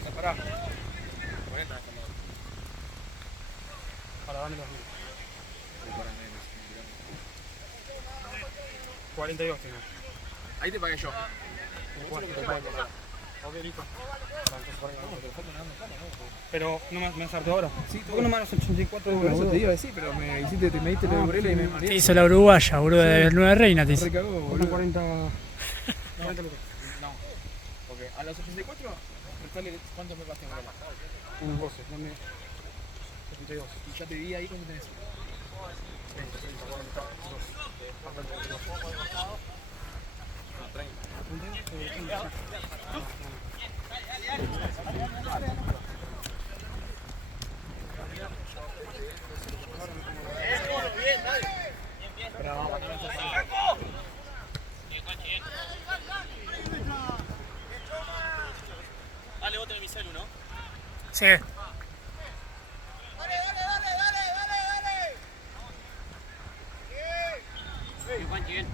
40, pará. 40 para dame 2000. 42 tengo. Ahí te pagué yo. Ok, listo. Pero no me has harto ahora. Sí, ¿por qué no me das 84 Por eso te iba a decir, pero me diste la de Borrelli y me mareé. Te hizo la uruguaya, boludo, de Nueva Reina, te hizo. Recagó, boludo. 40. No, porque a los 84, restale cuánto me pasaste en Un 12, dame 72. Y ya te di ahí cuando tenés. 30, 42. Faltan 32. 30. Pero vamos, Dale, vos tenés mi celu, ¿no? Sí. Bien, Juanchi, bien.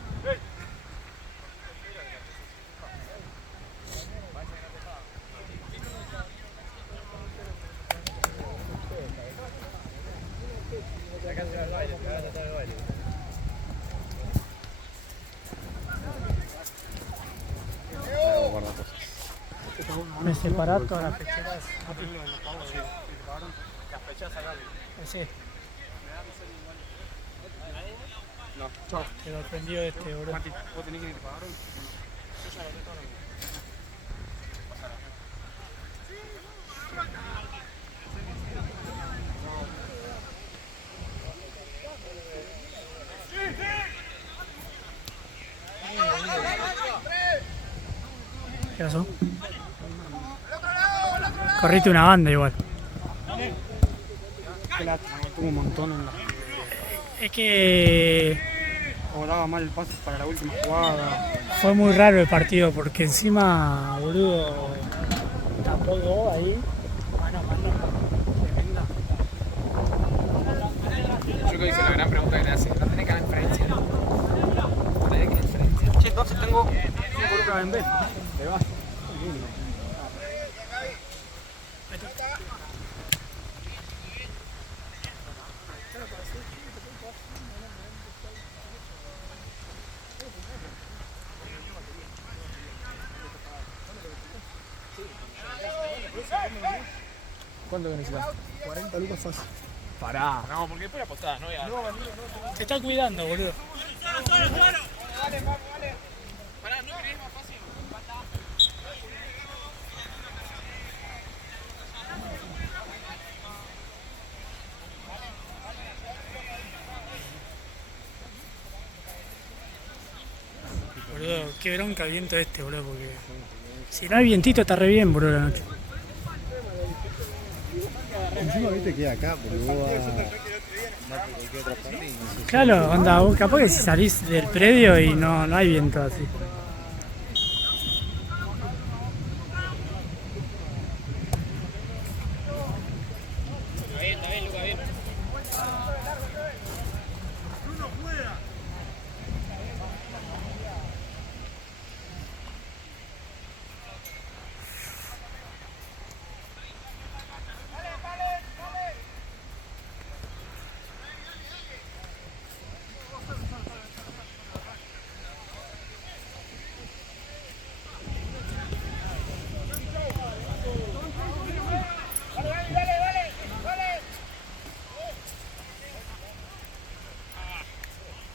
Me separó todas las fecheras. Las fechas acá. Sí, No, chao. te lo prendió este, boludo. Mati, vos tenés que ir a pagar. Yo ya lo todo. ¿Qué pasó? Corriste una banda igual. Qué lástima, tuvo un montón en la. Es que O daba mal el pase para la última jugada. fue muy raro el partido porque encima, boludo, tampoco ahí. Mano, tremenda. yo creo que hice la gran pregunta que te hace. ¿No tenés que dar inferencia? ¿Tenés que dar inferencia? Che, entonces tengo 5 lucas en B. Te vas. ¿Cuánto que necesitas? 40 lucas fácil. Pará. No, porque después apostás, no voy a. Te está cuidando, boludo. Pará, ¿no querés más fácil? Boludo, qué bronca el viento este, boludo, porque si no hay vientito está re bien, boludo, la noche. Encima viste que acá, pero vos vas a cualquier otra parte y no sé. Claro, onda, vos capaz que si salís del predio y no hay viento así. Está bien, Luca, bien.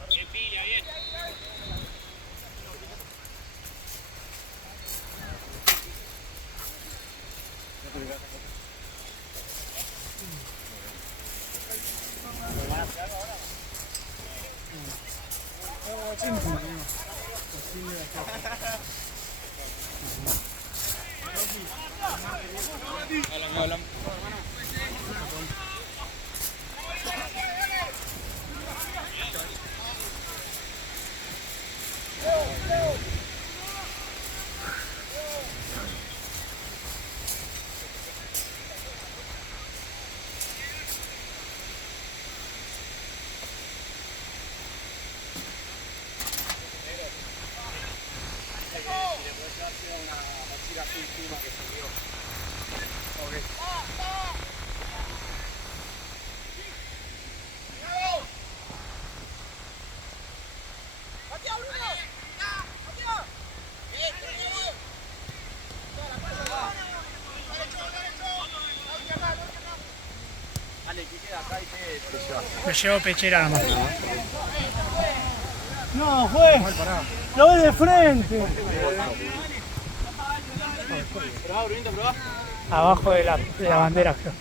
Bien, Pila, bien. Hablan. Una mochila así encima que se dio. Me llevo pechera nomás. No, juez. Lo ves de frente. Abajo de la bandera, creo.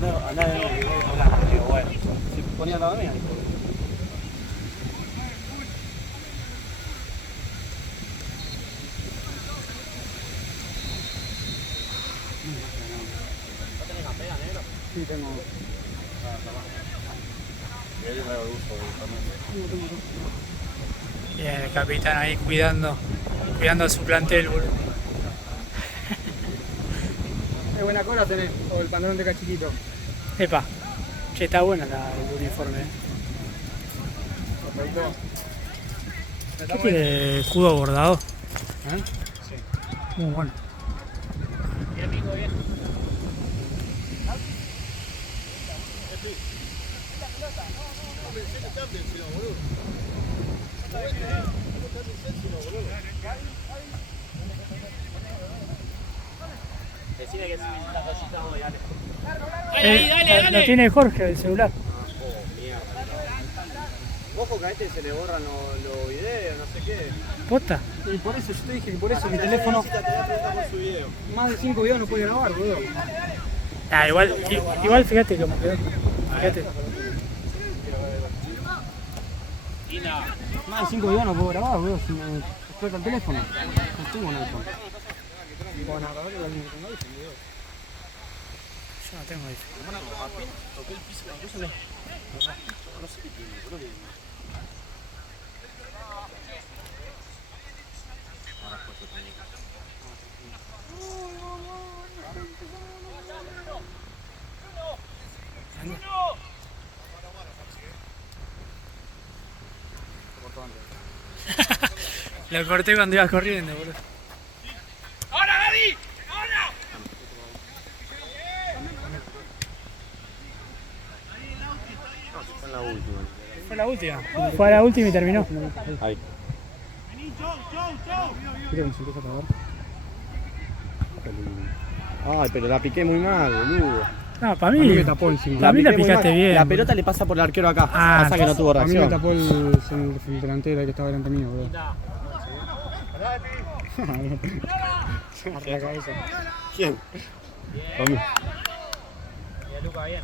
No, a nadie digo, bueno. Si ponía al lado mío. Sí, tengo. Bien, el capitán ahí cuidando a su plantel, boludo. Qué buena cola tenés, o el pantalón de cachiquito. Epa, che, está bueno el uniforme. ¿Qué tiene escudo bordado? ¿Eh? Sí. Muy bueno. Decime que si necesitas cositas hoy, dale. Lo tiene Jorge, el celular. Ojo que a este se le borran los videos, no sé qué. ¿Posta? Y por eso, yo te dije que por eso mi teléfono, Te voy a preguntar por su video. más de 5 videos no puede grabar, boludo. Ah, igual fíjate cómo quedó. Fíjate. Más de 5 videos no puedo grabar, boludo, si me explota el teléfono. No tengo un iPhone. Bueno, a ver, alguien tengo iPhone, boludo. Yo no tengo iPhone. Toqué el piso, incluso no sé qué tiene, boludo. Lo corté cuando ibas corriendo, boludo. ¡Ahora, Gaby! ¡Ahora! Fue en la última. Fue la última. Fue a la última y terminó. Ahí. ¿Quieres que se empiece a acabar? Ay, pero la piqué muy mal, boludo. No, para A mí mí. me tapó encima. Para mí la piqué muy picaste mal. bien. La pelota le pasa por el arquero acá. Ah, Pasa que no tuvo A mí me reacción. tapó el delantero que estaba delante mío, boludo. La cabeza. ¿Quién? Tommy. Y a Luca bien.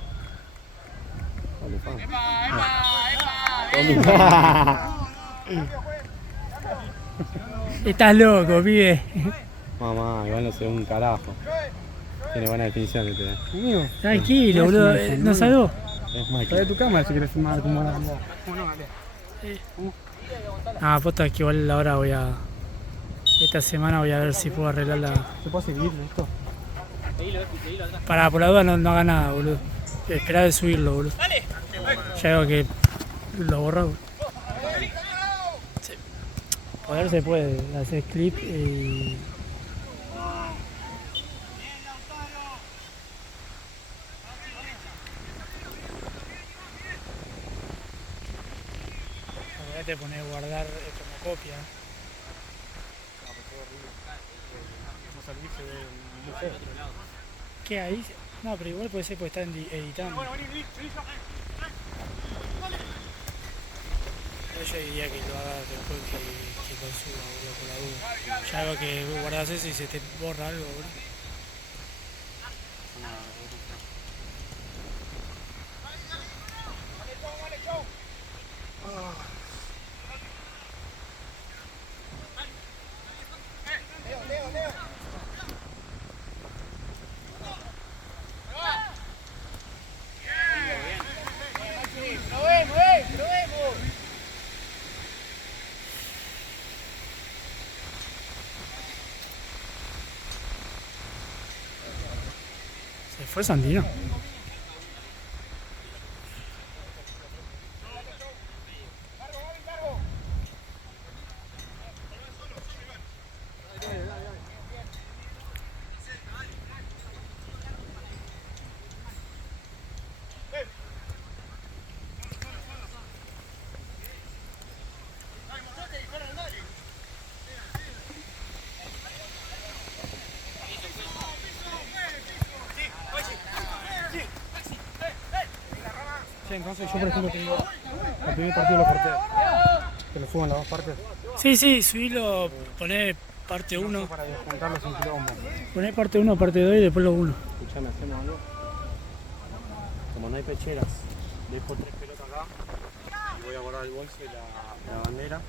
Estás loco, pibe. Mamá, igual no sé un carajo. Tiene buena definición este. Amigo, Tranquilo, boludo. ¿No salgo? Es trae Michael. tu cámara si quieres filmar como la como. Ah, posta que igual ahora voy a. Esta semana voy a ver si puedo arreglar la. ¿Se puede seguir esto? Seguilo atrás. Para, por la duda no haga nada, boludo. Esperá de subirlo, boludo. Ya veo que lo borró, boludo. Sí. Poder se puede hacer clip y. Te poner guardar como copia. ¿Qué ahí? No, pero igual puede ser porque están editando. Yo diría que lo haga después que lo suba, boludo, por la duda. Ya veo que guardas eso y se te borra algo, boludo. Se fue Santino. Sí, entonces yo por ejemplo tengo el primer partido lo corté. Que lo subo en las dos partes. Sí, subilo, poné parte 1. Para juntarlos en quilombo. Poné parte 1, parte 2 y después lo 1. Escuchame, hacemos algo. Como no hay pecheras, dejo 3 pelotas acá y voy a guardar el bolso y la bandera.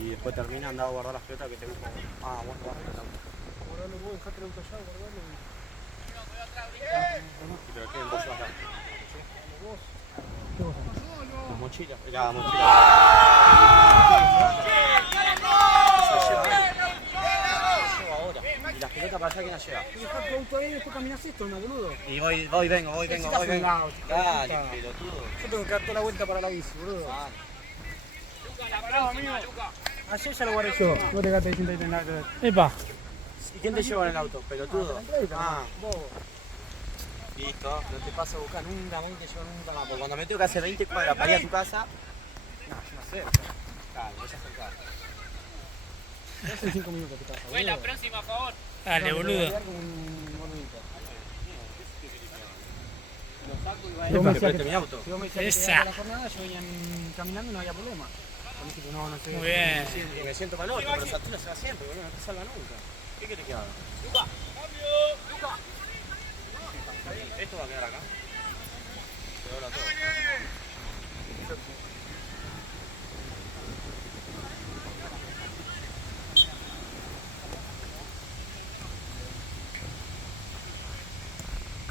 Y después termina, andaba a guardar las pelotas que te busco. Ah, vos no vas a pelotar. Guardalo vos, dejate el auto allá, guardalo. Y te lo queden vos acá. ¿Qué cosa? Las mochilas. La mochila. Se lleva ahora. Y las pelotas para allá, ¿quién las lleva? Dejate el auto ahí y después caminas esto, ¿no, boludo? Y voy, vengo. Dale, pelotudo. Yo tengo que dar toda la vuelta para la bici, boludo. Ayer ya lo guardé yo. Vos te quedaste diciendo ahí nada que ver. Epa, ¿Y quién te lleva en el auto? ¿Pelotudo? Ah, Bobo. listo. No te paso a buscar nunca más, te llevo nunca más. Porque cuando me tengo que hacer 20 cuadras para ir a tu casa, no, yo no sé. Claro, voy a acercar. Hace 5 minutos que pasa. Fue la próxima, a favor. dale, boludo. Si vos me decías Preste mi auto. si vos me decías que Esa. te ibas a la jornada, yo venía caminando y no había problema. Yo dije que no sé. Muy bien. Y me siento malo, pero Santino se va siempre, boludo, no te salva nunca. ¿Qué querés que haga? Esto va a quedar acá. Se dobla todo.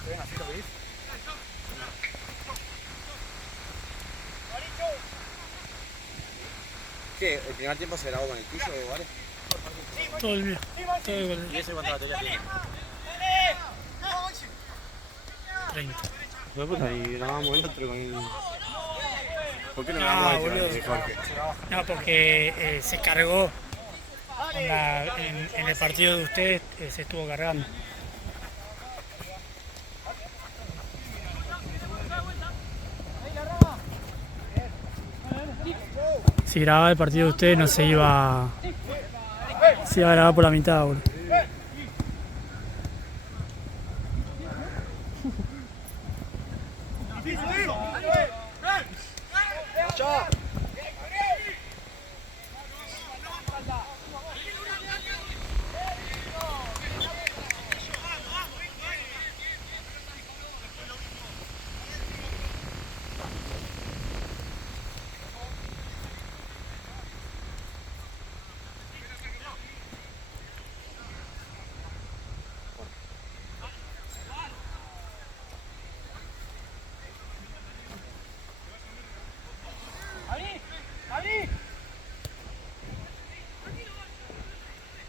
¿Ven así lo pedís? ¿Qué? ¿El primer tiempo se grabó con el tuyo, vale? Todo el mío. Todo el ¿Y ese cuánta batería tiene? 30. No, puta, y grabamos el otro con... ¿Por qué no No, grabamos el boludo. otro de Jorge? No, porque se cargó en el partido de ustedes, se estuvo cargando. Si grababa el partido de ustedes no se iba a grabar por la mitad, boludo.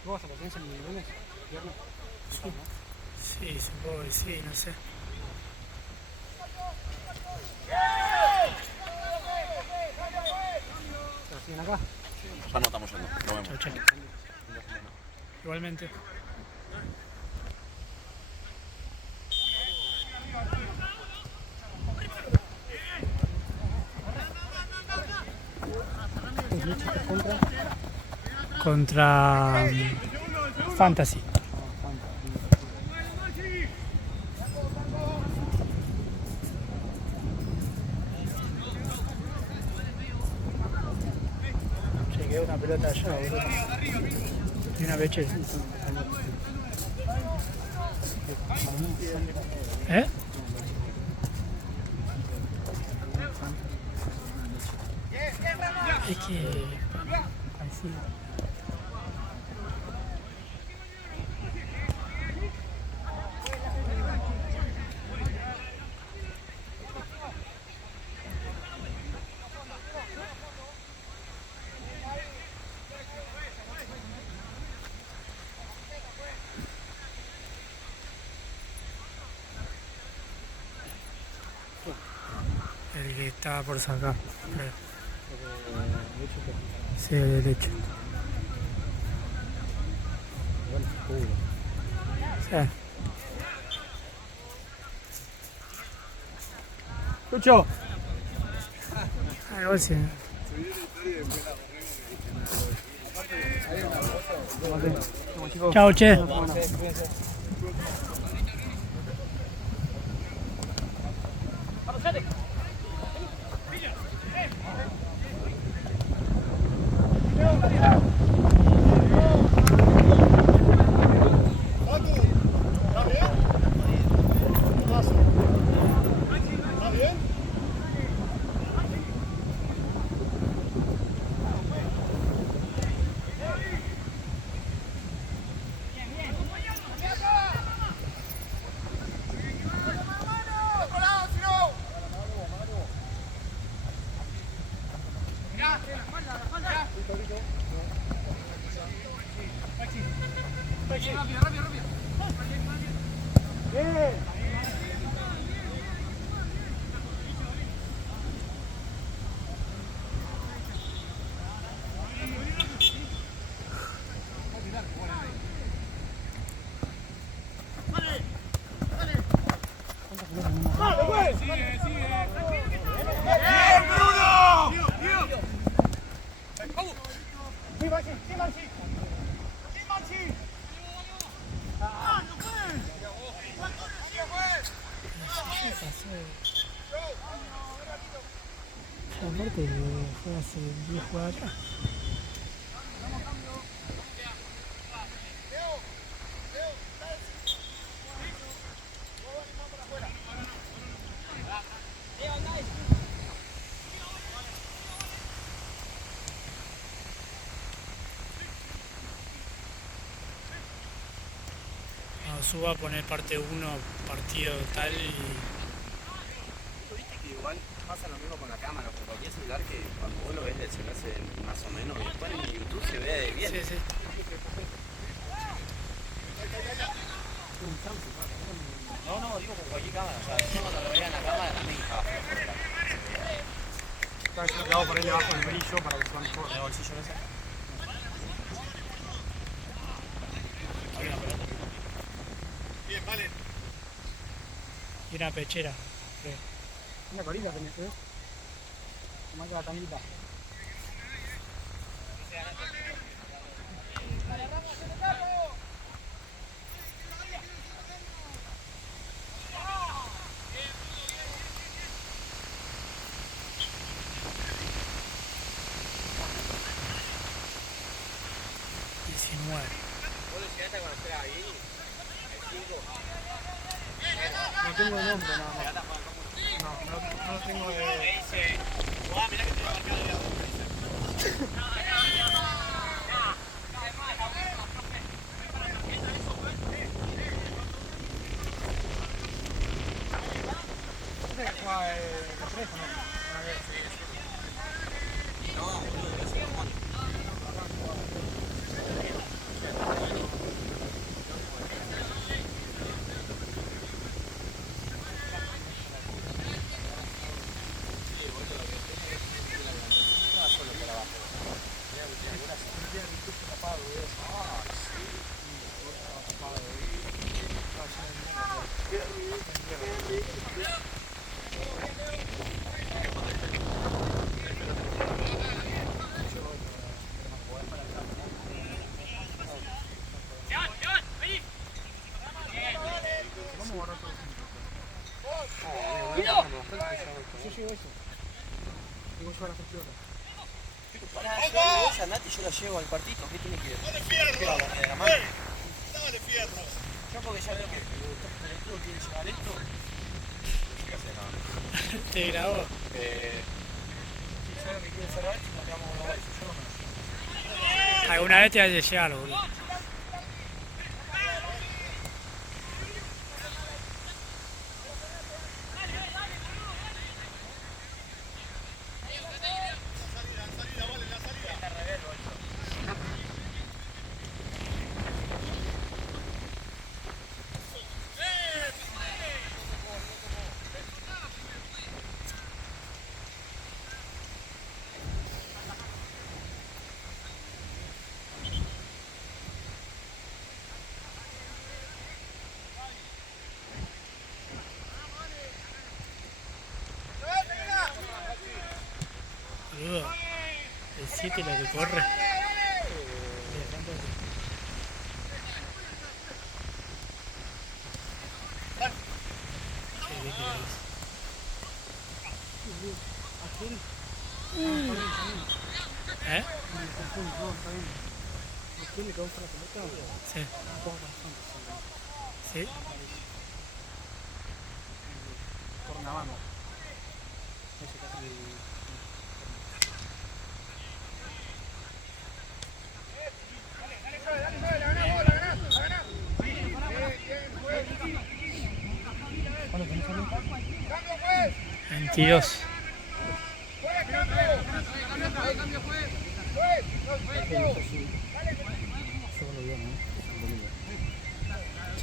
¿Vos vas a la ciencia el lunes? ¿Viernes? Sí, supongo que sí, no sé. ¿Pero siguen acá? Ya no estamos yendo, nos vemos. Chau, chau. Igualmente. Contra Fantasy. Se quedó una pelota allá, boludo. Y una peche. ¿Eh? Es que... Así. El que estaba por sacar. Sí, el derecho. Sí. ¡Lucho! Algo así. Chao, che. Aparte, fue hace 10 jugadas atrás. Suba a poner parte 1, partido tal y... Viste que igual pasa lo mismo con la cámara, con cualquier celular, que cuando vos lo ves del celular se ve más o menos, y después en YouTube se ve bien. Sí, sí. No, digo con cualquier cámara, o sea, yo cuando lo veía en la cámara también estaba feo. Claro, yo quedaba por ahí debajo del brillo para que se vea mejor. ¿El bolsillo ese? Y una pechera. Creo. Una colita tenés, ¿eh? Más que la tanguita. No tengo el nombre, nada más. No lo tengo de... Mirá que te va a marcar ¿Este que juega de teléfono? A ver, sí. No, boludo, ese es Juan. Andate y yo la llevo al cuartito, ¿qué tiene que ver? ¿Qué va a de la mano? Dale fierro. Yo porque ya veo que el club quiere llevar esto. ¿Qué hace nada? Te grabo. Si sabe que quiere cerrar esto, nos quedamos con los bolsos. Yo no me lo llevo. Alguna vez te has de llegarlo, boludo. Boludo, el 7 lo que corre. ¿Eh? ¿Quién le causa la pelota? Sí. ¿Sí? Por una mano. Ese casi... ¿Cuándo tenés a mí? 22.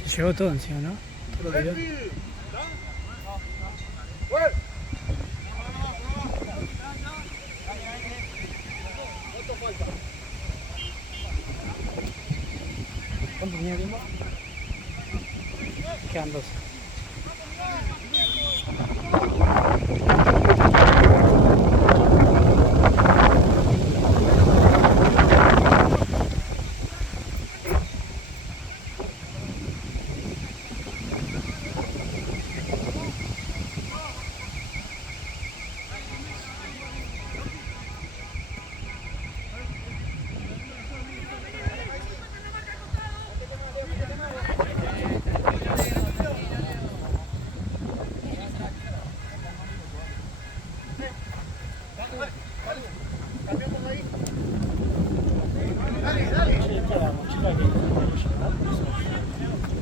Se llevó todo encima, ¿no? Todo lo tiró. ¿Cuánto tenía tiempo? Quedan 2.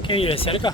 ¿Qué vive cerca?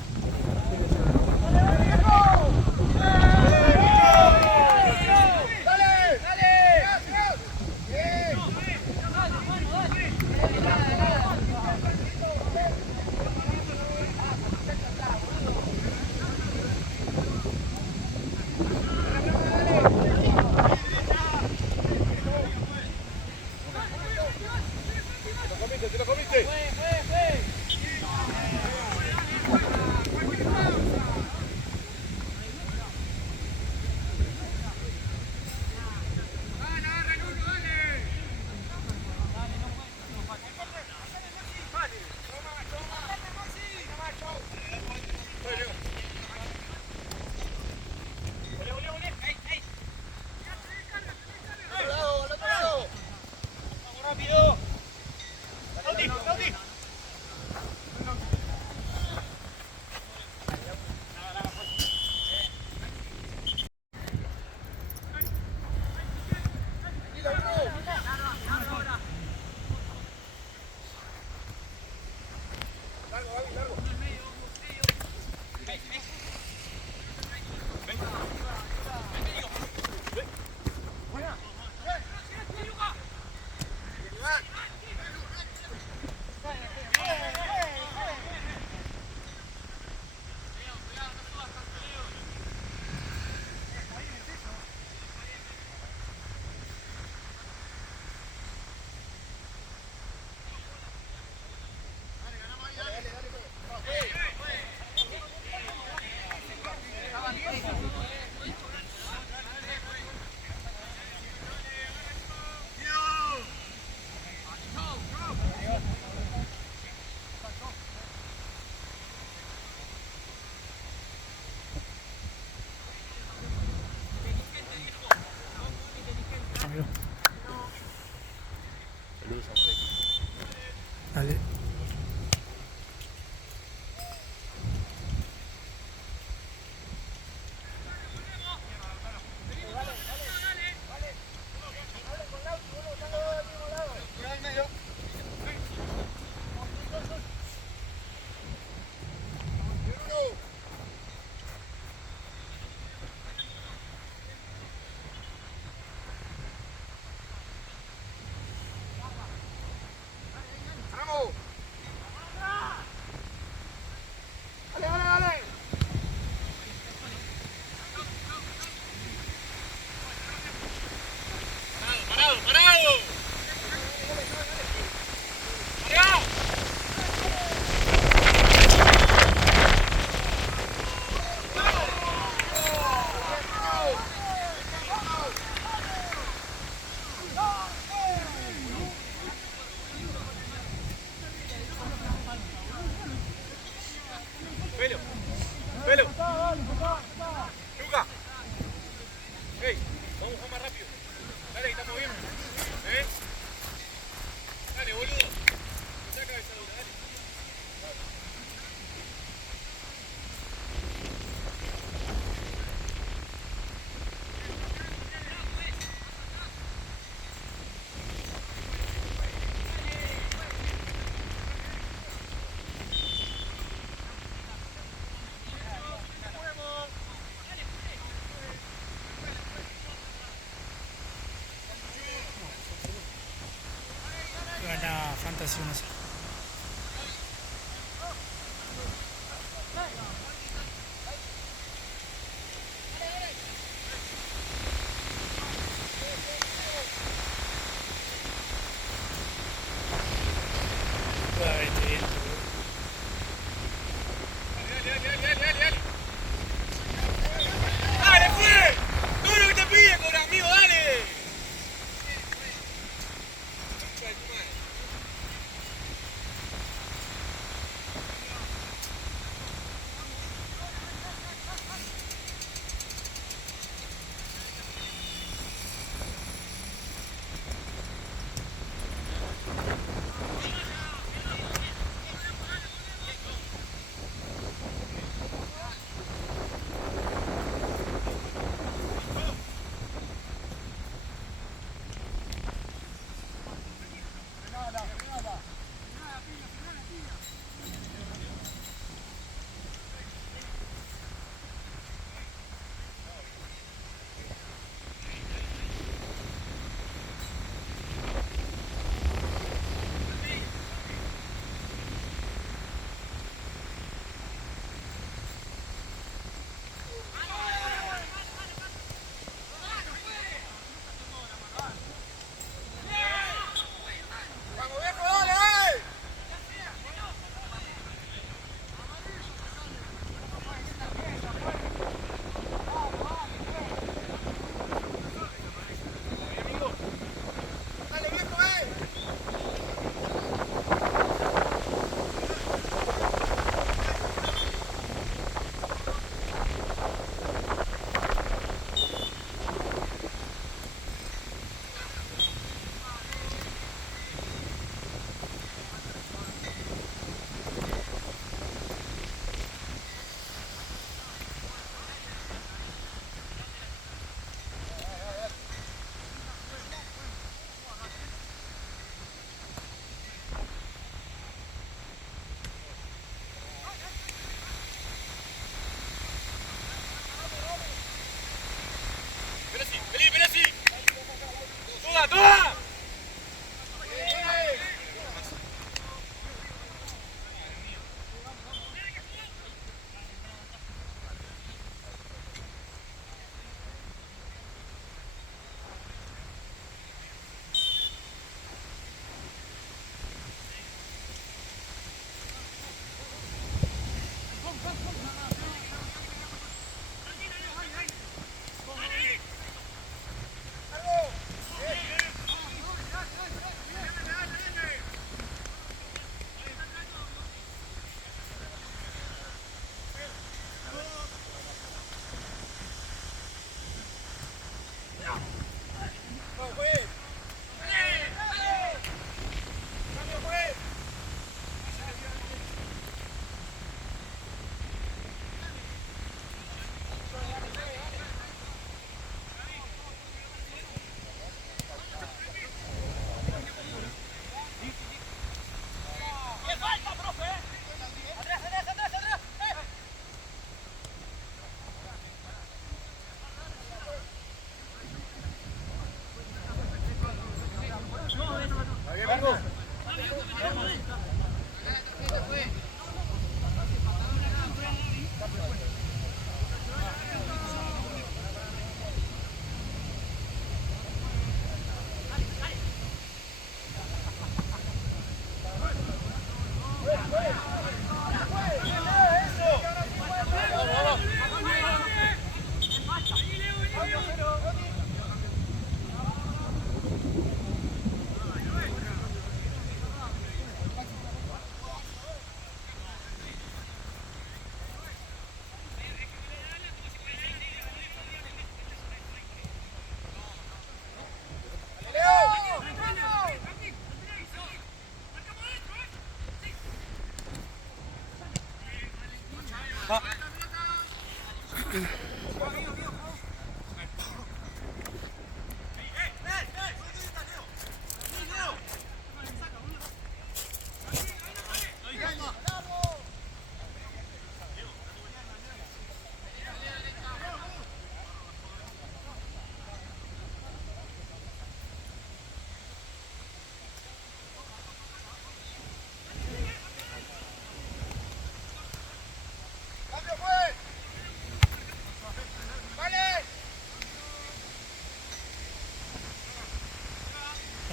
Dale. ¡Vamos! presentación así. ¡Dale, fue! ¡Todo lo que te pide, con amigo, dale! ¡Ven así! ¡Toda, toda!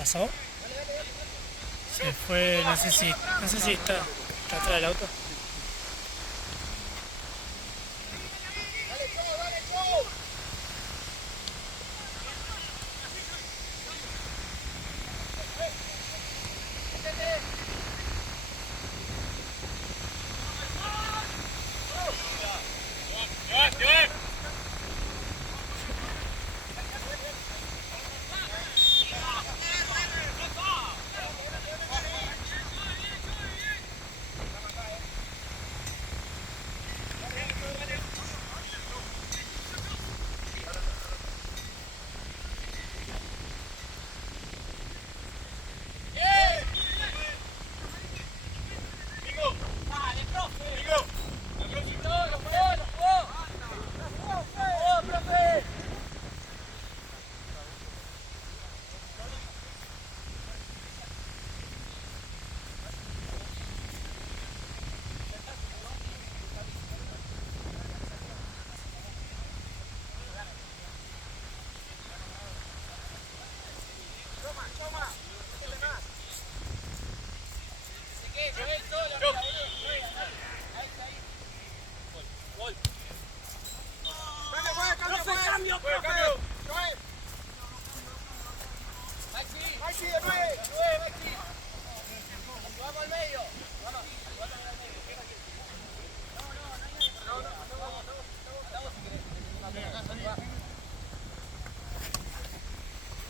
pasó? Se fue, no sé si está atrás del auto.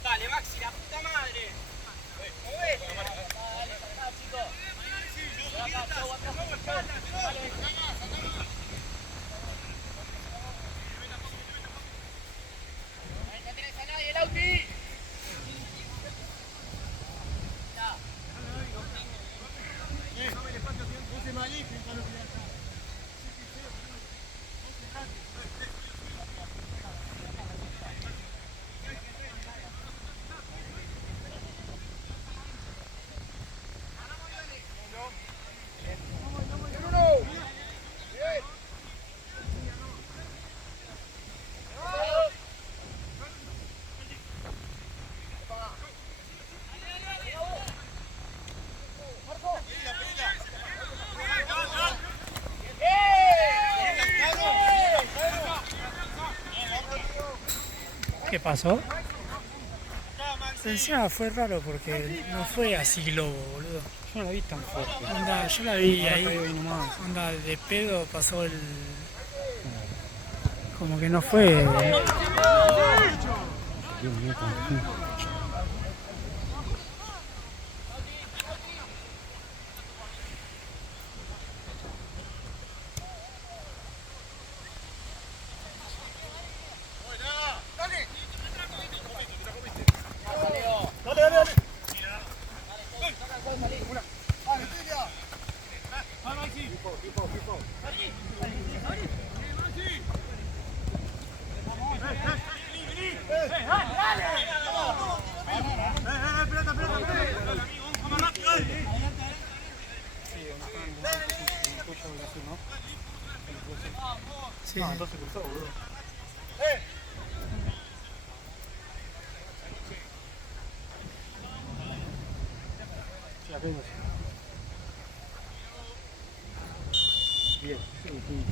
Dale, Maxi, la puta madre. ¿Qué pasó? Encima fue raro porque no fue así globo, boludo. Yo no la vi tan fuerte. Onda, yo la vi Ahora ahí, caigo ahí nomás. onda de pedo pasó el... Como que no fue... Dios mío, tan Sí. Entonces cruzó, boludo. Sí, acá hay más. Bien, sí, sí.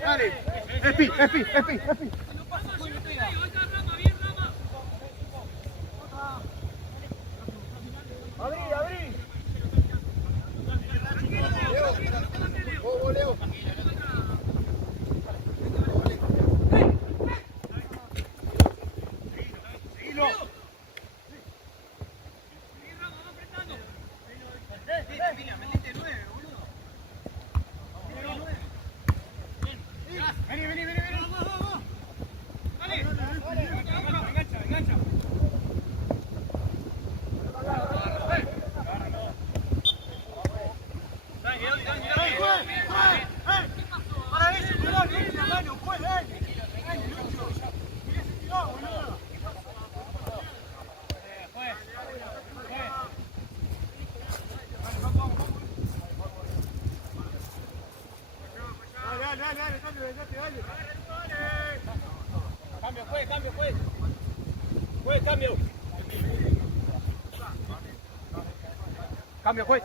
Dale. Espi. Abrí. Leo. Cambio, juez.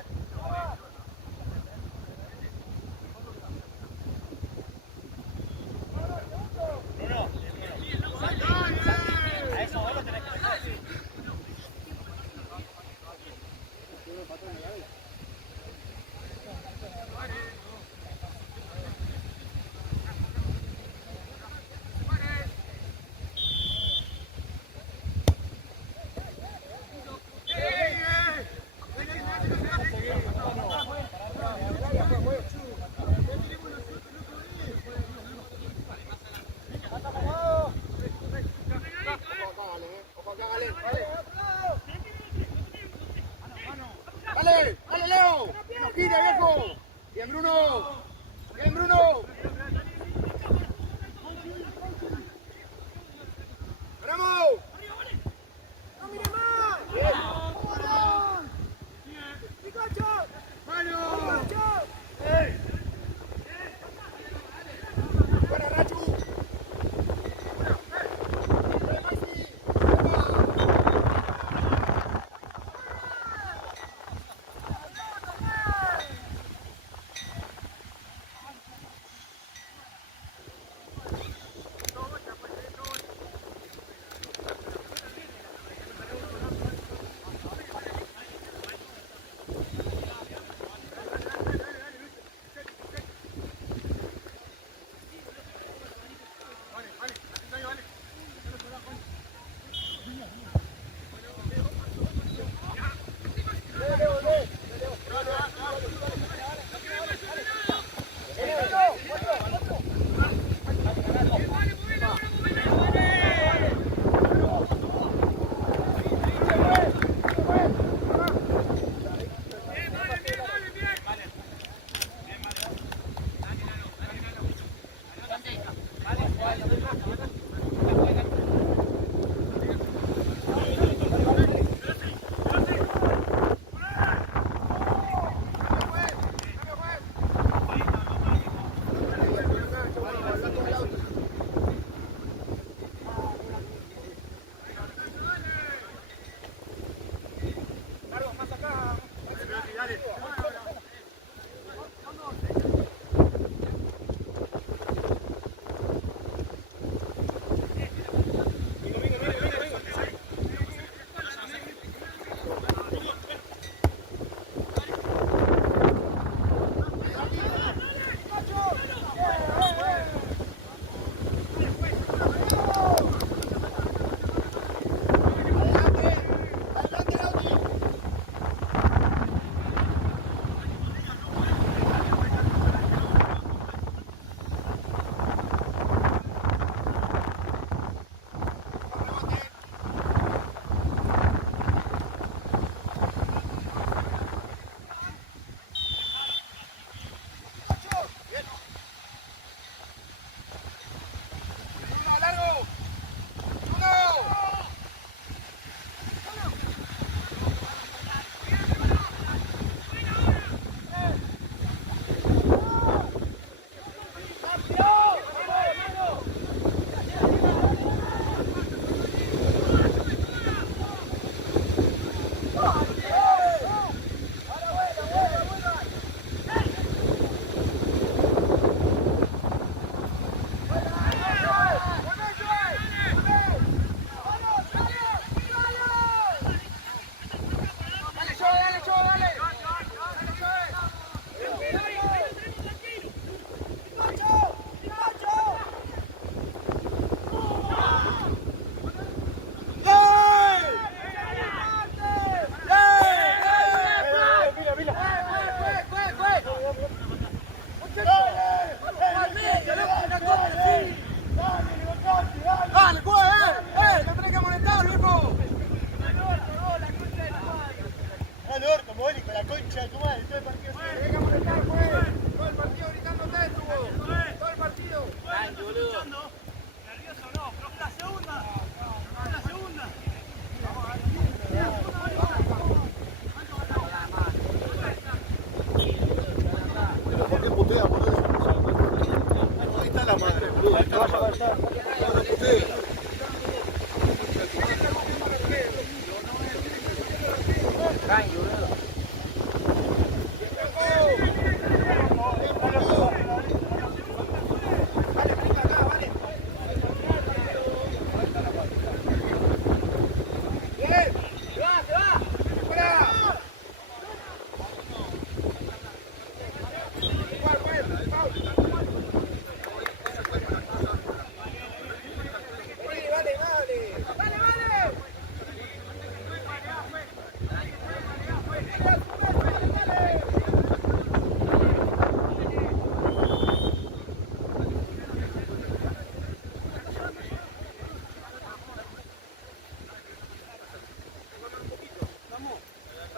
vaya para allá.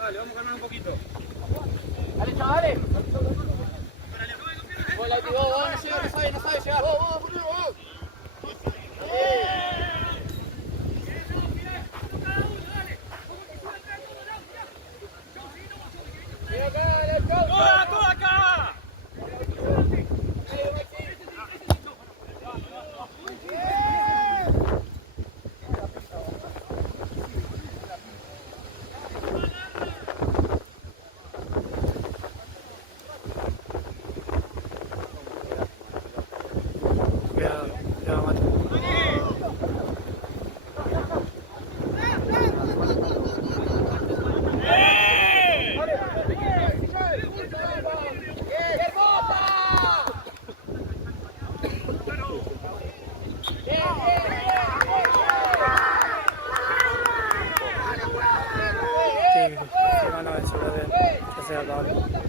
Dale, vamos a calmar un poquito. Dale, chavales. Hola, vos, no sabe llegar. Vos, vos. ¡Todo acá! Cuidado, Mate. Sí, no, eso ya se acabó.